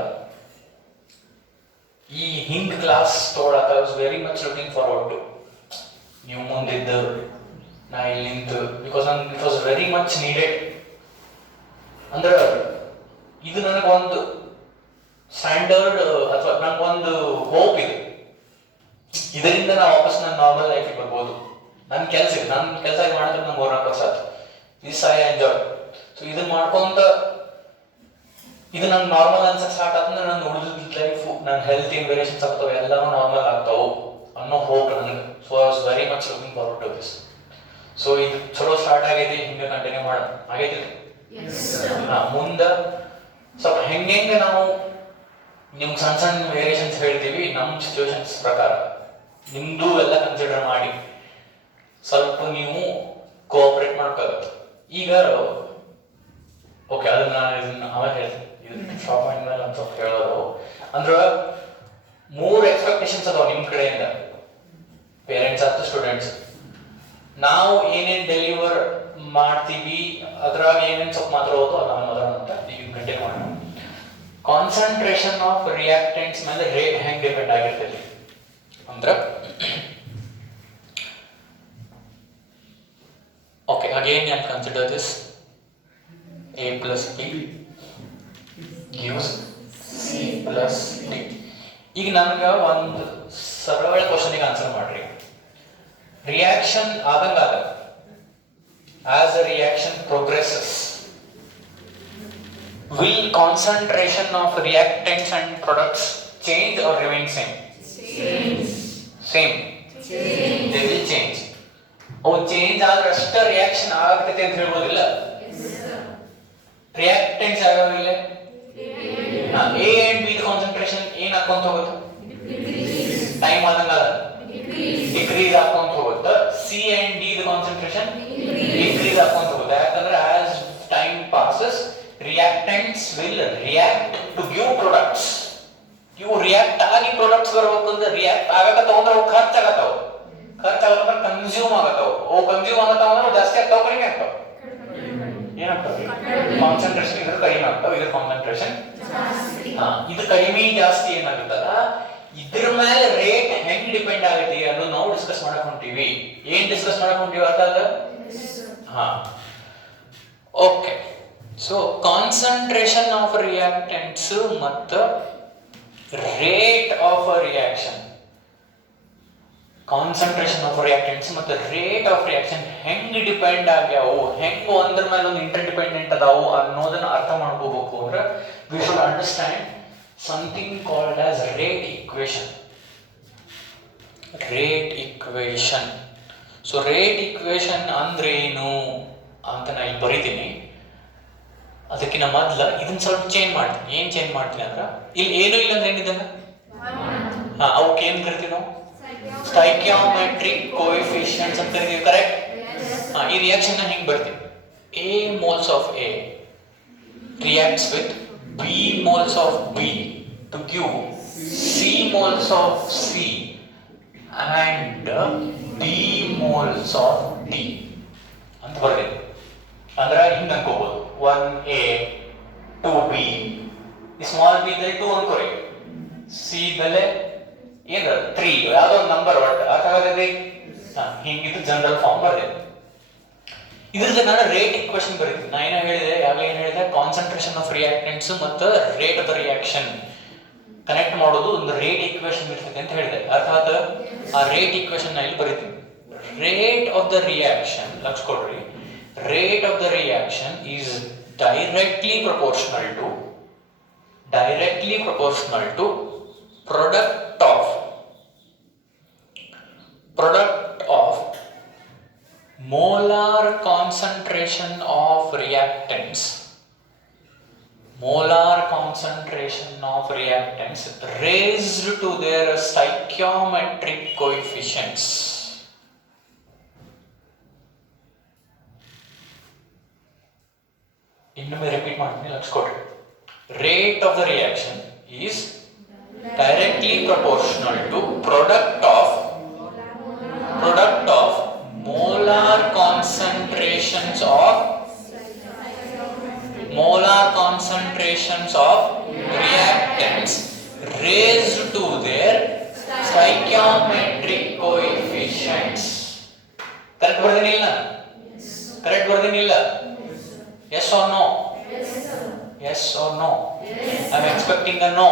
ಈ ಹಿಂಗ್ ಕ್ಲಾಸ್ ತೊಗೊಳಕ I was very much looking forward to. ನೀವು ಮುಂದಿದ್ದು ನಾ ಇಲ್ಲಿಂದು, ಬಿಕಾಸ್ ನನ್ಗೆ it was very much needed. ಅಂದ್ರೆ ಇದು ನನಗೊಂದು ಸ್ಟ್ಯಾಂಡರ್ಡ್ ಅಥವಾ ನಂಗೊಂದು ಹೋಪ್ ಇದೆ, ಇದರಿಂದ ನಾವು ವಾಪಸ್ ನನ್ನ ನಾರ್ಮಲ್ ಲೈಫಿಗೆ ಬರ್ಬೋದು. ನನ್ನ ಕೆಲಸ ಮಾಡಿದ್ರೆ ನಂಗೆ 4-4 ವರ್ಷ ಆಯ್ತು. This I enjoy. ಸೊ ಇದನ್ನ ಮಾಡ್ಕೊಂತ ಇದು ನಂಗೆ ನಾರ್ಮಲ್ ಅನ್ಸಕ್ ಸ್ಟಾರ್ಟ್ ಆದ್ರೆ ನನ್ನ ಉಳಿದ ಲೈಫ್, ನನ್ನ ಹೆಲ್ತ್ ವೇರಿಯೇಷನ್ಸ್ ಆಗ್ತಾವೆ, ಎಲ್ಲಾನು ನಾರ್ಮಲ್ ಆಗ್ತಾವು ಅನ್ನೋ ಹೋಪ್ ನನಗೆ. So I was very much looking forward to this. So ಇದು ಚಲೋ ಸ್ಟಾರ್ಟ್ ಆಗೈತಿ, ಹಿಂಗೆ ಕಂಟಿನ್ಯೂ ಮಾಡೋಣ. ಆಗೈತಿ ಮುಂದೆ ಸ್ವಲ್ಪ ಹೆಂಗೆ ನಾವು ನಿಮ್ಗೆ ಸಣ್ಣ ವೇರಿಯೇಷನ್ಸ್ ಹೇಳ್ತೀವಿ ನಮ್ಮ ಸಿಚುವೇಶನ್ಸ್ ಪ್ರಕಾರ. ನಿಮ್ದು ಎಲ್ಲ ಕನ್ಸಿಡರ್ ಮಾಡಿ ಸ್ವಲ್ಪ ನೀವು ಕೋಆಪರೇಟ್ ಮಾಡ್ಕೋಬೇಕು. ಈಗ ಓಕೆ, ಅದನ್ನ ಆಮೇಲೆ ಹೇಳ್ತೀನಿ. ಇದನ್ನ ಶಾಪ್ ಮಾಡಿದ್ಮೇಲೆ ಅಂತ ಸ್ವಲ್ಪ ಹೇಳೋದು ಅಂದ್ರೆ 3 ಎಕ್ಸ್ಪೆಕ್ಟೇಷನ್ಸ್ ಅದಾವ ನಿಮ್ಮ ಕಡೆಯಿಂದ, ಪೇರೆಂಟ್ಸ್ ಮತ್ತು ಸ್ಟೂಡೆಂಟ್ಸ್. ನಾವು ಏನೇನು ಡೆಲಿವರ್ ಮಾಡ್ತೀವಿ ಅದ್ರಾಗ ಏನೇನು ಸ್ವಲ್ಪ ಮಾತಾಡೋದು ಅದನ್ನ ಮಾತಾಡೋಣ ಅಂತ ಈಗ ಕಂಟಿನ್ಯೂ ಮಾಡೋಣ. ಕಾನ್ಸಂಟ್ರೇಷನ್ ಆಫ್ ರಿಯಾಕ್ಟೆಂಟ್ಸ್ ಮೇಲೆ ರೇಟ್ ಹೆಂಗೆ ಡಿಪೆಂಡ್ ಆಗಿರ್ತೈತಿ ಅಂದ್ರೆ, okay again you consider this A plus B gives C plus D. ಈಗ ನಮ್ಗೆ ಒಂದು ಸರಳ ಕ್ವಶನ್ಗೆ ಆನ್ಸರ್ ಮಾಡ್ರಿ. ರಿಯಾಕ್ಷನ್ ಆದಂಗಾಗ as a reaction progresses, Will concentration of reactants and products change or remain same? Same. They will change. ಅವು ಚೇಂಜ್ ಆದ್ರೆ ಅಷ್ಟ ರಿಯಾಕ್ಷನ್ ಆಗ್ತೈತೆ ಅಂತ ಹೇಳ್ಬೋದಿಲ್ಲ. ರಿಯಾಕ್ಟೆಂಟ್ಸ್ ಯಾವ್ಯಾವಿಲ್ಲ? ಎ ಅಂಡ್ ಬಿ ಕಾನ್ಸಂಟ್ರೇಷನ್ ಏನ್ ಹಾಕೊಂತ ಹೋಗುತ್ತೆ? ಟೈಮ್ ಆದಂಗ ಡಿಕ್ರೀಸ್ ಹಾಕೊಂತ ಹೋಗುತ್ತೆ. C and D concentration decrease ಹಾಕೊಂತ ಹೋಗುತ್ತೆ. ಯಾಕಂದ್ರೆ as time passes reactants will react to give products. ಇವು ರಿಯಾಕ್ಟ್ ಆಗಿ ಪ್ರಾಡಕ್ಟ್ಸ್ ಬರಬೇಕಂದ್ರೆ ರಿಯಾಕ್ಟ್ ಆಗಕತ್ತಾವ ಅಂದ್ರೆ ಅವು ಖರ್ಚಾಗತ್ತಾವ. ಖರ್ಚಾಗತ್ತಂದ್ರೆ ಕನ್ಸ್ಯೂಮ್ ಆಗತ್ತಾವ. ಅವು ಕನ್ಸ್ಯೂಮ್ ಆಗತ್ತಾವ ಅಂದ್ರೆ ಜಾಸ್ತಿ ಆಗ್ತಾವ ಕಡಿಮೆ ಆಗ್ತಾವ? ಏನಾಗ್ತಾವ? ಕಾನ್ಸಂಟ್ರೇಷನ್ ಇದ್ರ ಕಡಿಮೆ ಆಗ್ತಾವ, ಇದ್ರ ಕಾನ್ಸಂಟ್ರೇಷನ್ ಇದು ಕಡಿಮೆ ಜಾಸ್ತಿ ಏನಾಗುತ್ತಲ್ಲ, ಇದ್ರ ಮೇಲೆ ರೇಟ್ ಹೆಂಗ್ ಡಿಪೆಂಡ್ ಆಗುತ್ತೆ ಅನ್ನೋದು ನಾವು ಡಿಸ್ಕಸ್ ಮಾಡಕ್ ಹೊಂಟಿವಿ. ಏನ್ ಡಿಸ್ಕಸ್ ಮಾಡಕ್ ಹೊಂಟಿವಿ ಅರ್ಥಾಗ? Okay. So concentration of reactants ಮತ್ತು rate of reaction, concentration of reactants ಮತ್ತು ರೇಟ್ ಆಫ್ ರಿಯಾಕ್ಷನ್ ಹೆಂಗ್ ಡಿಪೆಂಡ್ ಆಗ್ಯಾವು, ಹೆಂಗ್ ಒಂದ್ರ ಮೇಲೆ ಒಂದು ಇಂಟರ್ ಡಿಪೆಂಡೆಂಟ್ ಅದಾವು ಅನ್ನೋದನ್ನ ಅರ್ಥ ಮಾಡ್ಕೋಬೇಕು ಅಂದ್ರೆ we should understand something called as rate equation. Rate equation. So rate equation ಅಂದ್ರೆ ಏನು ಅಂತ ನಾನು ಇಲ್ಲಿ ಬರೀತೀನಿ. ಅದಕ್ಕಿಂತ ಮೊದಲ ಇದನ್ನ ಸ್ವಲ್ಪ ಚೇಂಜ್ ಮಾಡ್ತೀನಿ. ಏನ್ ಚೇಂಜ್ ಮಾಡ್ತೀನಿ ಅಂದ್ರೆ ಇಲ್ಲಿ ಏನು ಇಲ್ಲ ಅಂದ್ರೆ ಏನಿದೆ? ಅವಕ್ಕೆ ಏನ್ ಕರಿತೀವಿ ನಾವು? ಸ್ಟಾಯ್ಕಿಯೋಮೆಟ್ರಿಕ್ ಕೋಎಫಿಷಿಯೆಂಟ್ಸ್ ಅಂತ ಕರಿತೀವಿ. ಕರೆಕ್ಟ್? ಈ ರಿಯಾಕ್ಷನ್ ಹಿಂಗ್ ಬರ್ತೀವಿ. A moles of A reacts with B moles of B to give C moles of C and D moles of D ಅಂತ ಬರ್ತೀವಿ. ಅಂದ್ರೆ ಹಿಂಗೆ ಅನ್ಕೋಬಹುದು, 1A 2B, ಸ್ಮಾಲ್ ಬಿ ಇದ್ದರೆ 2 ಅನ್ಕೋರಿ, ಸಿ ಇದ್ದಲ್ಲಿ ಏನ 3, ಯಾವುದೋ ಒಂದು ನಂಬರ್ ಒಟ್ಟು ಅರ್ಥಾಗತೈತಿ. ಹಿಂಗಿದ್ದು ಜನರಲ್ ಫಾರ್ಮ್ ಬರ್ತೀನಿ. ಇದ್ರದ್ದು ನಾನು ರೇಟ್ ಇಕ್ವೇಷನ್ ಬರೀತೀನಿ. ನಾ ಏನೋ ಹೇಳಿದೆ, ಯಾವಾಗ ಏನು ಹೇಳಿದೆ, ಕಾನ್ಸಂಟ್ರೇಷನ್ ಆಫ್ ರಿಯಾಕ್ಟೆಂಟ್ಸ್ ಮತ್ತು rate of the reaction connect ಮಾಡೋದು ಒಂದು ರೇಟ್ ಇಕ್ವೇಷನ್ ಇರ್ತೈತೆ ಅಂತ ಹೇಳಿದೆ. ಅರ್ಥಾತ್ ಆ ರೇಟ್ ಇಕ್ವೇಷನ್ ನ ಇಲ್ಲಿ ಬರೀತೀನಿ. ರೇಟ್ ಆಫ್ ದ ರಿಯಾಕ್ಷನ್, ಲಕ್ಷ ಕೊಡ್ರಿ, rate of the reaction is directly proportional to product of molar concentration of reactants raised to their stoichiometric coefficients. ಇನ್ನೊಮ್ಮೆ ರಿಪೀಟ್ ಮಾಡ್ತೀನಿ, ಲಕ್ಷ ಕೊಡ್ರಿ. Rate of the reaction is directly proportional to product of molar concentrations of reactants raised to their stoichiometric coefficients. Correct ಬರ್ದೇನಿಲ್ಲ? ಕರೆಕ್ಟ್ ಬರ್ದೇನಿಲ್ಲ? Yes or no? Yes or no? I'm expecting a no.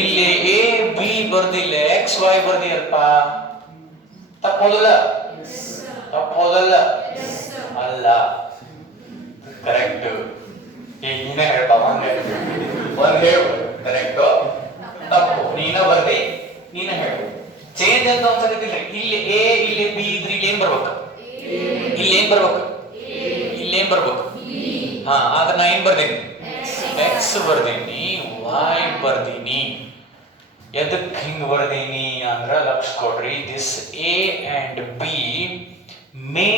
ಇಲ್ಲಿ A B ಬರ್ದಿಲ್ಲ, X Y ಬರ್ದಿಯಲ್ಪ, ತಪ್ಪೋದಲ್ಲ? ತಪ್ಪೋದಲ್ಲ? ಅಲ್ಲ, ಕರೆಕ್ಟ್. ನೀನೇ ಹೇಳ್ಬಾ, ಒಂದ್ ಹೇಳು, ಕರೆಕ್ಟ್ ತಪ್ಪು, ನೀನ ಬರ್ದಿ, ನೀನೇ ಹೇಳು. ಚೇಂಜ್ ಅಂತ ಒಂದ್ಸಲ ಇಲ್ಲಿ A ಇಲ್ಲಿ B ಇದ್ರೆ ಇಲ್ಲಿ ಏನ್ ಬರ್ಬೇಕು? ಇಲ್ಲಿ ಏನ್ ಬರ್ಬೇಕು? ಇಲ್ಲೇನ್ ಬರ್ಬೇಕು? ಆದ್ರೆ ನಾ ಏನ್ ಬರ್ದೀನಿ? X ಬರ್ದೀನಿ, Y ಬರ್ದೀನಿ. ಎದಕ್ ಹಿಂಗ್ ಬರ್ದೀನಿ ಅಂದ್ರ ಲಕ್ಷ ಕೊಡ್ರಿ, this A and B may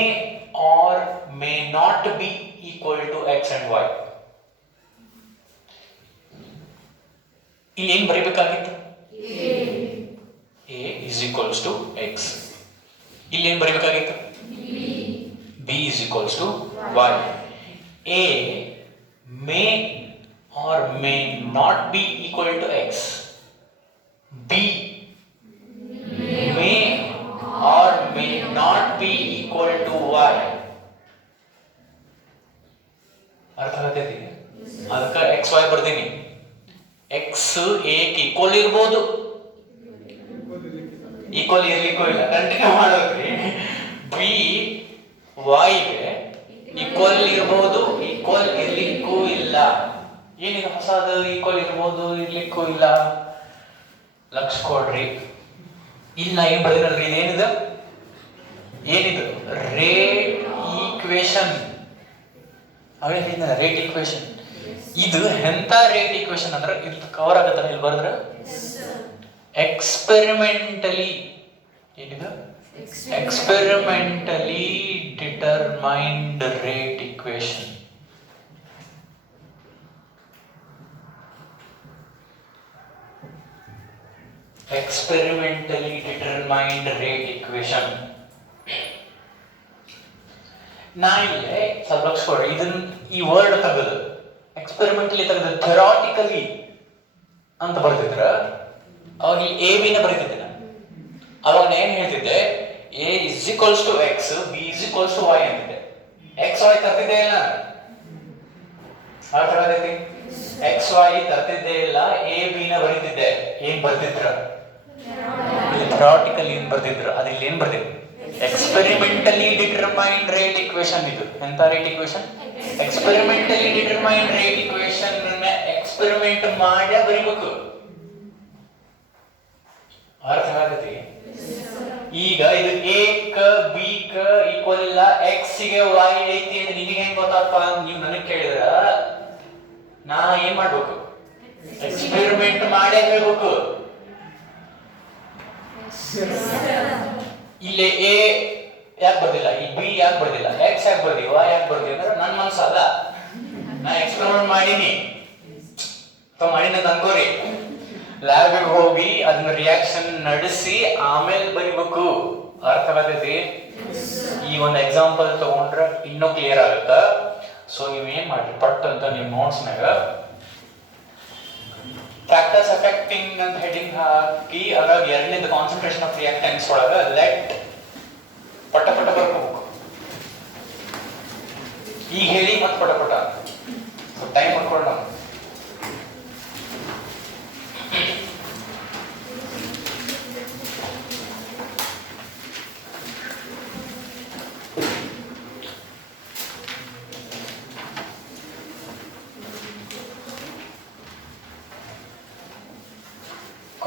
or may not be equal to X and Y. ಇಲ್ಲಿ ಏನ್ ಬರೀಬೇಕಾಗಿತ್ತು? A is equals to X. ಇಲ್ಲಿ ಏನ್ ಬರೀಬೇಕಾಗಿತ್ತು? B is equals to y. A may or may not be equal to x. B may or may not be equal to y. ಅರ್ಥ ಆಗತೈತಿ? ಅದಕ್ಕೆ x y ಬರ್ತೀನಿ. x a ಗೆ ಈಕ್ವಲ್ ಇರಬಹುದು, ಈಕ್ವಲ್ ಇರ್ಲಿಕ್ಕೂ ಇಲ್ಲ, ಕಂಟಿನ್ಯೂ ಮಾಡೋದ್ರಿ. B y ಗೆ ಈಕ್ವಲ್ ಇರಬಹುದು, ಈಕ್ವಲ್ ಇರ್ಲಿಕ್ಕೂ ಇಲ್ಲ. ಏನಿದು ಹೊಸದು? ಈಕ್ವಲ್ ಇರ್ಬೋದು, ಇರ್ಲಿಕ್ಕೂ ಇಲ್ಲ. ಲಕ್ಷ ಕೊಡ್ರಿ. ಇಲ್ಲ ಏನ್ ಬರೆದಿರಲ್ರಿ, ಇದೇನಿದು? ಏನಿದು? Rate equation. Rate equation. ಇದು ಎಂತ ರೇಟ್ ಈಕ್ವೇಶನ್ ಅಂದ್ರೆ ಇದು ಕವರ್ ಆಗತ್ತ ಇಲ್ಲಿ ಬರೆದ್ರೆ ಎಕ್ಸ್ಪೆರಿಮೆಂಟಲಿ. ಏನಿದು? Experimentally determined rate equation. experimentally determined rate equation. ನಾ ಇಲ್ಲೇ ಸ್ವಲ್ಪ ಲಕ್ಷ ಇದನ್ನ ಈ ವರ್ಡ್ ತೆಗೆದು ಎಕ್ಸ್ಪೆರಿಮೆಂಟಲಿ ತೆಗೆದು ಥೆರಾಟಿಕಲಿ ಅಂತ ಬರ್ತಿದ್ರ ಅವಾಗ ಎ ಬಿನ ಬರೀತಿದ್ದೆ ನಾನು. ಅವಾಗ ಏನ್ ಹೇಳ್ತಿದ್ದೆ? A is equals to X, B is equals to Y ಅಂತಿದ್ದೆ. ಎಕ್ಸ್ ವೈ ತರ್ತಿದ್ದೆ ಇಲ್ಲ, ಅರ್ಥ ಆಗತೈತಿ? ಎಕ್ಸ್ ವೈ ತರ್ತಿದ್ದೆ ಇಲ್ಲ, ಎ ಬಿನ ಬರೀತಿದ್ದೆ. ಏನ್ ಬರ್ತಿದ್ರ? ಥೆರಾಟಿಕಲಿ ಏನ್ ಬರ್ತಿದ್ರು, ಅದು ಇಲ್ಲಿ ಏನ್ ಬರ್ತಿದ್ರು? Experimentally determined rate equation. ಇದು ಎಂತ rate equation? Experimentally determined rate equation. Experiment ಮಾಡಿ ಬರೀಬೇಕು. ಅರ್ಥ ಆಗತೈತಿ? ಈಗ ಇದು ಎ ಕ ಬಿ ಕ ಈಕ್ವಲ್ ಇಲ್ಲ, ಎಕ್ಸ್ ಗೆ ವೈ ಐತಿ ಅಂತ ನಿಮಗೆ ಹೆಂಗ್ ಗೊತ್ತಾಗ್ತ? ನೀವು ನನಗೆ ಕೇಳಿದ್ರ ನಾ ಏನ್ ಮಾಡ್ಬೇಕು? ಎಕ್ಸ್ಪೆರಿಮೆಂಟ್ ಮಾಡೇ ಹೇಳ್ಬೇಕು. ಇಲ್ಲಿ ಎ ಯಾಕೆ ಬರ್ದಿಲ್ಲ, ಈ ಬಿ ಯಾಕೆ ಬರ್ದಿಲ್ಲ, ಎಕ್ಸ್ ಯಾಕೆ ಬರ್ದಿ, ವೈ ಯಾಕೆ ಬರ್ದಿ ಅಂದ್ರೆ ನನ್ನ ಮನಸ್ಸು ಅಲ್ಲ. ನಾ ಎಕ್ಸ್ಪೆರಿಮೆಂಟ್ ಮಾಡೀನಿ ಅಂತ ಅನ್ಕೋರಿ. ಲ್ಯಾಬ್ಗೆ ಹೋಗಿ ಅದನ್ನ ರಿಯಾಕ್ಷನ್ ನಡೆಸಿ ಆಮೇಲೆ ಬರಿಬೇಕು. ಅರ್ಥ ಆಗತೈತಿ? ಈ ಒಂದು ಎಕ್ಸಾಂಪಲ್ ತಗೊಂಡ್ರೆ ಇನ್ನೂ ಕ್ಲಿಯರ್ ಆಗುತ್ತ. ಸೊ ನೀವೇನ್ ಮಾಡ್ರಿ, ಪಟ್ ಅಂತ ನೀವು ನೋಟ್ಸ್ನಾಗ ಫ್ಯಾಕ್ಟರ್ಸ್ ಅಫೆಕ್ಟಿಂಗ್ ಅಂತ ಹೆಡಿಂಗ್ ಹಾಕಿ ಅದ್ರಾಗ ಎರಡನೇದು ಕಾನ್ಸಂಟ್ರೇಷನ್ ಆಫ್ ರಿಯಾಕ್ಟೆಂಟ್ಸ್ ಒಳಗ ಲೆಟ್ ಪಟ ಪಟ ಬರ್ಕೋಬೇಕು. ಈಗ ಹೇಳಿ ಮತ್ತೆ ಪಟ ಪಟ ಟೈಮ್ ಮಾಡ್ಕೊಳ್ಳೋಣ.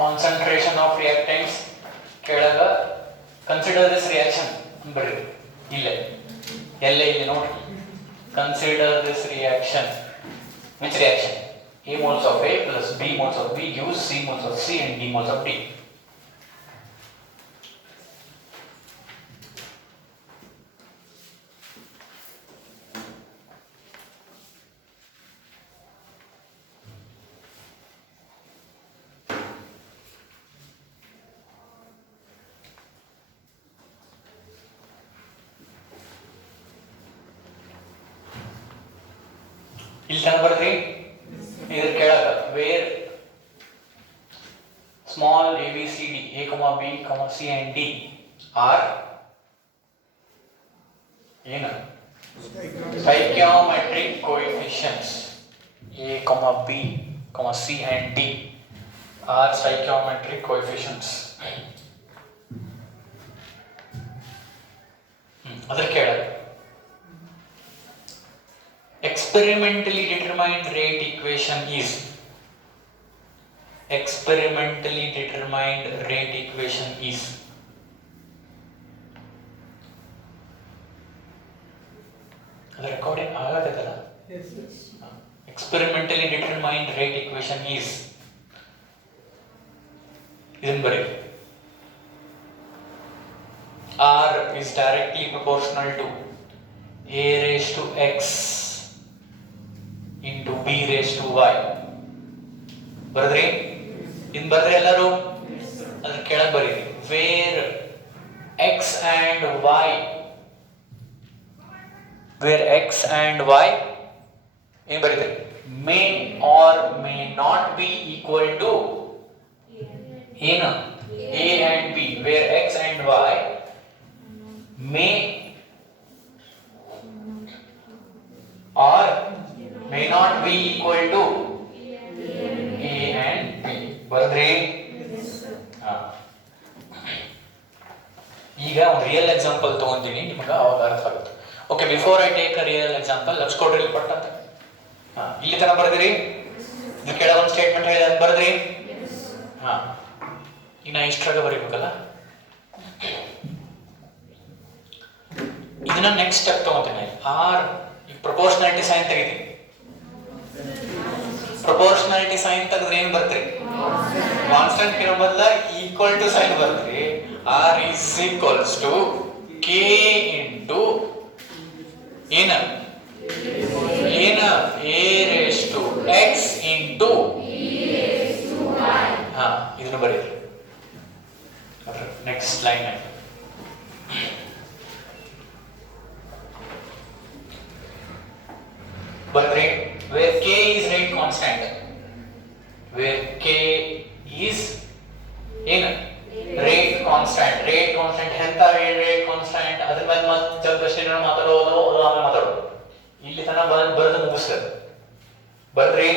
Concentration of reactants ಕೆಳಗ consider this reaction ಬರ್ರಿ. ಇಲ್ಲೇ ಎಲ್ಲೇ ಇಲ್ಲಿ ನೋಡ್ರಿ, consider this reaction. Which reaction? A moles of A plus B moles of B gives C moles of C and D moles of D. ಇಲ್ಲಿ ತನಕ ಬರ್ರಿ. ಇದ್ರ ಕೆಳಗ where small a b c d a b c and d are ಏನು stoichiometric coefficients. a b c and d are stoichiometric coefficients. ಅದ್ರ ಕೆಳಗ experimentally determined rate equation is experimentally determined rate equation is ಅದು ರೆಕಾರ್ಡಿಂಗ್ ಆಗತ್ತಲ್ಲ. experimentally determined rate equation is ಇದನ್ನ ಬರೀ. R is directly proportional to a raised to x into b raised to y. ಬರ್ದ್ರಿ? ಇನ್ ಬರ್ದ್ರಿ ಎಲ್ಲರೂ? ಅದ್ರ ಕೆಳಗೆ ಬರೀರಿ where x and y ಏನ್ ಬರೀದ್ರಿ? may or may not be equal to ಏನು? a and b. where x and y may or may not be equal to a and b. ಬರ್ದ್ರಿ? ಈಗ ಒಂದು ರಿಯಲ್ ಎಕ್ಸಾಂಪಲ್ ತಗೊಂತೀನಿ, ನಿಮಗೆ ಅವಾಗ ಅರ್ಥ ಆಗುತ್ತೆ. Okay, before I take a real example, ಲಕ್ಸ್ ಕೊಡ್ರಿ ಪಟ್ಟ ಅಂತ. ಇಲ್ಲಿ ತನಕ ಬರ್ದಿರಿ, ಇದು ಕೆಳಗೆ ಒಂದು ಸ್ಟೇಟ್ಮೆಂಟ್ ಹೇಳಿದ ಅಂತ ಬರ್ದ್ರಿ. ಹಾ, ಈಗ ನಾ ಇಷ್ಟ್ರಾಗ ಬರೀಬೇಕಲ್ಲ. ಇದನ್ನ ನೆಕ್ಸ್ಟ್ ಸ್ಟೆಪ್ ತಗೋತೀನಿ. ಆರ್ ಈ ಪ್ರಪೋರ್ಷನಾಲಿಟಿ ಸೈನ್ ತೆಗಿತೀನಿ. ಪ್ರಪೋರ್ಷನಾಲಿಟಿ ಸೈನ್ ತೆಗೆದ್ರೆ ಏನ್ ಬರ್ತೀರಿ? ಕಾನ್ಸ್ಟೆಂಟ್ ಇರೋ ಬದಲ ಈಕ್ವಲ್ ಟು ಸೈನ್ ಬರ್ತೀರಿ. R is equals to K into ಏನ ಏನ A raise to X into ಹಾ, ಇದನ್ನು ಬರೀರಿ. ನೆಕ್ಸ್ಟ್ ಲೈನ್ ಬರ್ರಿ. where k is rate constant, where k is ಏನು rate constant ಎಂತ rate constant ಅದ್ರ ಮೇಲೆ ಮತ್ತೆ ಜಗದಷ್ಟೇ ಮಾತಾಡೋದು, ಅದು ಆಮೇಲೆ ಮಾತಾಡೋದು. ಇಲ್ಲಿ ತನಕ ಬರೆದು ಮುಗಿಸ್ತದೆ. ಬರ್ರಿ.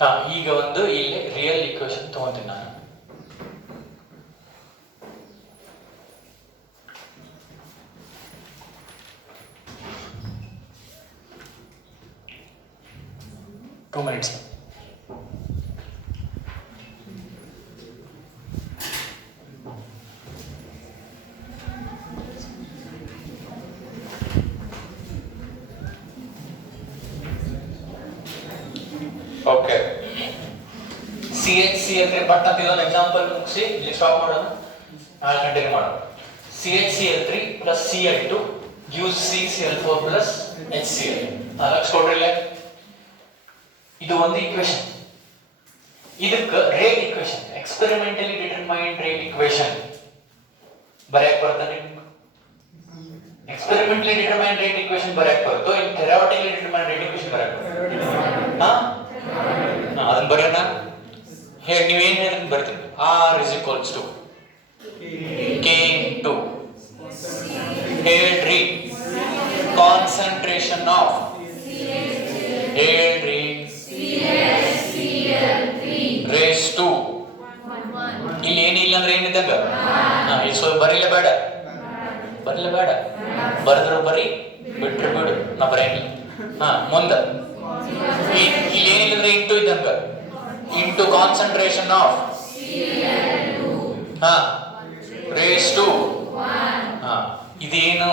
ಹಾ, ಈಗ ಒಂದು ಇಲ್ಲಿ ರಿಯಲ್ ಈಕ್ವೇಶನ್ ತಗೊಂತೀನಿ ನಾನು. Two minutes. Okay, CHCl3 but ಅಂತ ಇದೊಂದು ಎಕ್ಸಾಂಪಲ್ ಮುಗಿಸಿ ಇಲ್ಲಿ ಸ್ಟಾಪ್ ಮಾಡೋಣ. ನಾಳೆ ಕಂಟಿನ್ಯೂ ಮಾಡೋಣ. CHCl3 plus Cl2 gives CCl4 plus HCl. ನಾಲ್ಕು ಕೊಡ್ರಿಲ್ಲ. ಇದು ಒಂದು ಈಕ್ವೇಶನ್. ಇದಕ್ಕೆ rate equation, experimentally determined rate equation ಬರೆಯಕ್ಕೆ ಬರ್ತದೆ. ಎಕ್ಸ್ಪೆರಿಮೆಂಟಲಿ ಡಿಟರ್ಮೈನ್ಡ್ ರೇಟ್ ಈಕ್ವೇಶನ್ ಬರೆಯಕ್ಕೆ ಬರುತ್ತೋ ಇನ್ ಥೆರಟಿಕಲಿ ಡಿಟರ್ಮೈನ್ಡ್ ರೇಟ್ ಈಕ್ವೇಶನ್ ಬರೆಯಕ್ಕೆ ಬರುತ್ತೆ? ಅದನ್ನ ಬರೆಯೋಣ. ಹೇಳಿ, ನೀವೇನು ಹೇಳಿದ್ರೆ ಬರ್ತೀನಿ. R is equals to K into ಹೇಳ್ರಿ ಕಾನ್ಸಂಟ್ರೇಷನ್ ಆಫ್ ಹೇಳ್ರಿ ರೇಸ್ ಟು ಇಲ್ಲಿ ಏನಿಲ್ಲ ಅಂದ್ರೆ ಏನಿದ್ದಂಗ ಬರೀಲ ಬೇಡ, ಬರೀಲ ಬೇಡ, ಬರೆದ್ರು ಬರೀ, ಬಿಟ್ರು ಬಿಡು, ನಾ ಬರೆಯಂಗಿಲ್ಲ. ಮುಂದ ಇಲ್ಲಿ ಏನಿಲ್ಲ ಅಂದ್ರೆ ಇಂಟು ಇದ್ದಂಗ, into concentration of raise to ಇದೇನು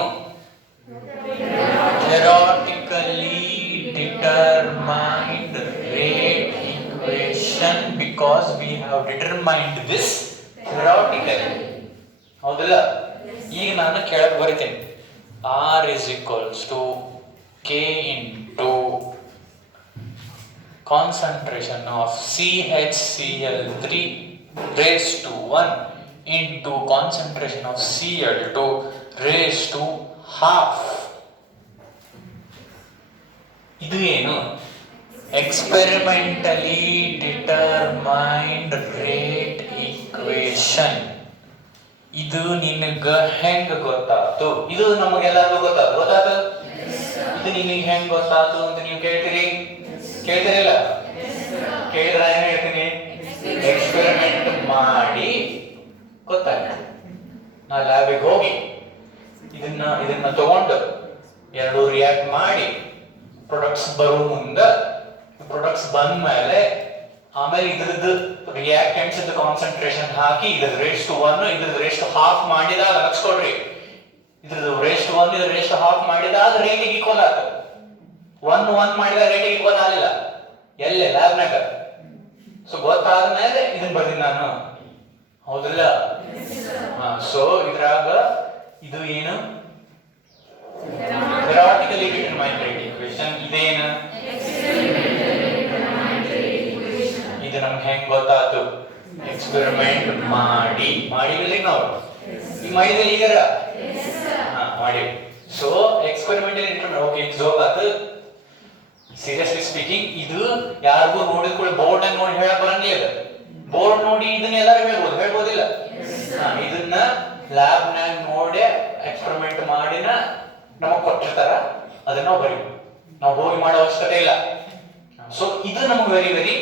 theoretically determined rate equation because we have determined this theoretically. ಹೌದಲ್ಲ? ಈಗ ನಾನು ಕೆಳಗೆ ಬರಿತೇನೆ. R is equals to K into concentration of CHCl3 raised to 1 into concentration of Cl2 raised to half. ಇದು ಏನು? ಎಕ್ಸ್ಪೆರಿಮೆಂಟಲಿ ಡಿಟರ್ಮೈನ್ಡ್ ರೇಟ್ ಈಕ್ವೇಶನ್. ಇದು ನಿನಗ ಹೆಂಗ ಗೊತ್ತಾಯ್ತು? ಇದು ನಮಗೆಲ್ಲರಿಗೂ ಗೊತ್ತಾಯ್ತು. ಇದು ನಿನಗೆ ಹೆಂಗ್ ಗೊತ್ತಾಯ್ತು ಅಂತ ನೀವು ಕೇಳ್ತೀರಿ? ಕೇಳ್ತೀರಿಲ್ಲ? ಕೇಳಿದ್ರೆ ಏನ್ ಹೇಳ್ತೀನಿ? ಎಕ್ಸ್ಪೆರಿಮೆಂಟ್ ಮಾಡಿ ಗೊತ್ತಾಯ್ತು. ನಾ ಲ್ಯಾಬಿಗೆ ಹೋಗಿ ಇದನ್ನ ತಗೊಂಡು ಎರಡು ರಿಯಾಕ್ಟ್ ಮಾಡಿ ಪ್ರೊಡಕ್ಟ್ಸ್ ಬರೋ ಮುಂದೆ, ಪ್ರೊಡಕ್ಟ್ಸ್ ಬಂದ ಮೇಲೆ ಆಮೇಲೆ ಇದ್ರದ್ದು ರಿಯಾಕ್ಟೆಂಟ್ಸ್ ಕಾನ್ಸಂಟ್ರೇಷನ್ ಹಾಕಿ ಇದ್ರದ್ದು ರೇಸ್ ಟು 1 ಇದ್ರದ್ದು ರೇಸ್ ಟು ಹಾಫ್ ಮಾಡಿದಾಗ ಲಕ್ಷಕೊಡ್ರಿ. ಇದ್ರದ್ದು ರೇಸ್ ಟು 1 ಇದ್ರ ರೇಸ್ ಟು ಹಾಫ್ ಮಾಡಿದಾಗ ರೇಟಿಗೆ ಈಕ್ವಲ್ ಆಗ್ತದೆ. 1 ಮಾಡಿದಾಗ ರೇಟಿಗೆ ಈಕ್ವಲ್ ಆಗಲಿಲ್ಲ ಎಲ್ಲೇ ಲ್ಯಾಬ್ನಾಗ. ಸೊ ಗೊತ್ತಾದ್ಮೇಲೆ ಇದನ್ನ ಬರ್ತೀನಿ ನಾನು, ಹೌದಿಲ್ಲ? ಸೊ ಇದ್ರಾಗ ಇದು ಏನು? theoretically determined rate equation. ಇದೇನು? ಇದು ನಮ್ಗೆ ಹೆಂಗ್ ಗೊತ್ತಾಯ್ತು? ಎಕ್ಸ್ಪೆರಿಮೆಂಟ್ ಮಾಡಿಲ್ಲ ನಾವು ಈ ಮಾಡಿದ್ರೆ ಈಗಾರ ಮಾಡಿ. So experimentally determined. ಓಕೆ, ಇದು ಜೋಕ್ ಆಯ್ತು. ಸೀರಿಯಸ್ಲಿ ಸ್ಪೀಕಿಂಗ್, ಇದು ಯಾರಿಗೂ ನೋಡಿದ ಕೂಡ ಬೋರ್ಡ್ ನೋಡಿ ಹೇಳಕ್ ಬರಂಗಿಲ್ಲ. ಬೋರ್ಡ್ ನೋಡಿ ಇದನ್ನ ಎಲ್ಲರೂ ಹೇಳ್ಬೋದಿಲ್ಲ. ಇದನ್ನ ಲ್ಯಾಬ್ನಾಗ ನೋಡಿ ಎಕ್ಸ್ಪೆರಿಮೆಂಟ್ ಮಾಡಿನ ನಮಗೆ ಕೊಟ್ಟಿರ್ತಾರ, ಅದನ್ನ ನಾವು ಬರೀ ನಾವು ಹೋಗಿ ಮಾಡೋ ಅವಶ್ಯಕತೆ ಇಲ್ಲ. ಸೊ ಇದು ನಮಗೆ very very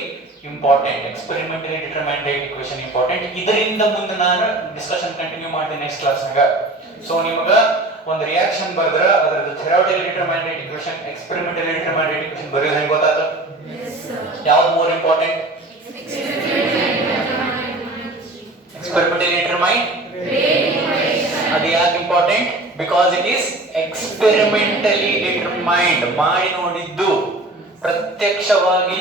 important. Experimentally determined rate equation important. ಇದರಿಂದ ಮುಂದೆ ನಾನು ಡಿಸ್ಕಷನ್ ಕಂಟಿನ್ಯೂ ಮಾಡ್ತೀನಿ ನೆಕ್ಸ್ಟ್ ಕ್ಲಾಸ್ನಾಗ. ಸೊ ನಿಮಗ ಒಂದು ರಿಯಾಕ್ಷನ್ ಬರೆದ್ರ ಅದರದ್ದು theoretically determined rate equation, experimentally determined rate equation ಬರೆಯೋದು ಹೆಂಗೆ ಗೊತ್ತಾತ? ಯಾವ್ದು ಮೋರ್ ಇಂಪಾರ್ಟೆಂಟ್? Experimentally determined. ಅದು ಯಾಕೆ important? Because it is experimentally determined, ಮಾಡಿ ನೋಡಿದ್ದು. ಪ್ರತ್ಯಕ್ಷವಾಗಿ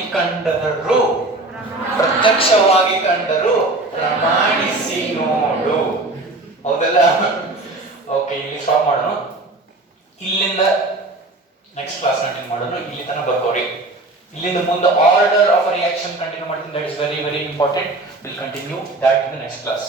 ಕಂಡರು ಪ್ರಮಾಣಿಸಿ ನೋಡು. ಹೌದಲ್ಲ? ಓಕೆ, ಇಲ್ಲಿ ಸ್ಟಾಪ್ ಮಾಡೋಣ. ಇಲ್ಲಿಂದ ನೆಕ್ಸ್ಟ್ ಕ್ಲಾಸ್ ಕಂಟಿನ್ಯೂ ಮಾಡೋಣ. ಇಲ್ಲಿ ತನಕ ಬರ್ಕೋರಿ. ಇಲ್ಲಿಂದ ಮುಂದೆ ಆರ್ಡರ್ ಆಫ್ ರಿಯಾಕ್ಷನ್ ಕಂಟಿನ್ಯೂ ಮಾಡ್ತೀನಿ. That is very very important. Will continue that in the next class.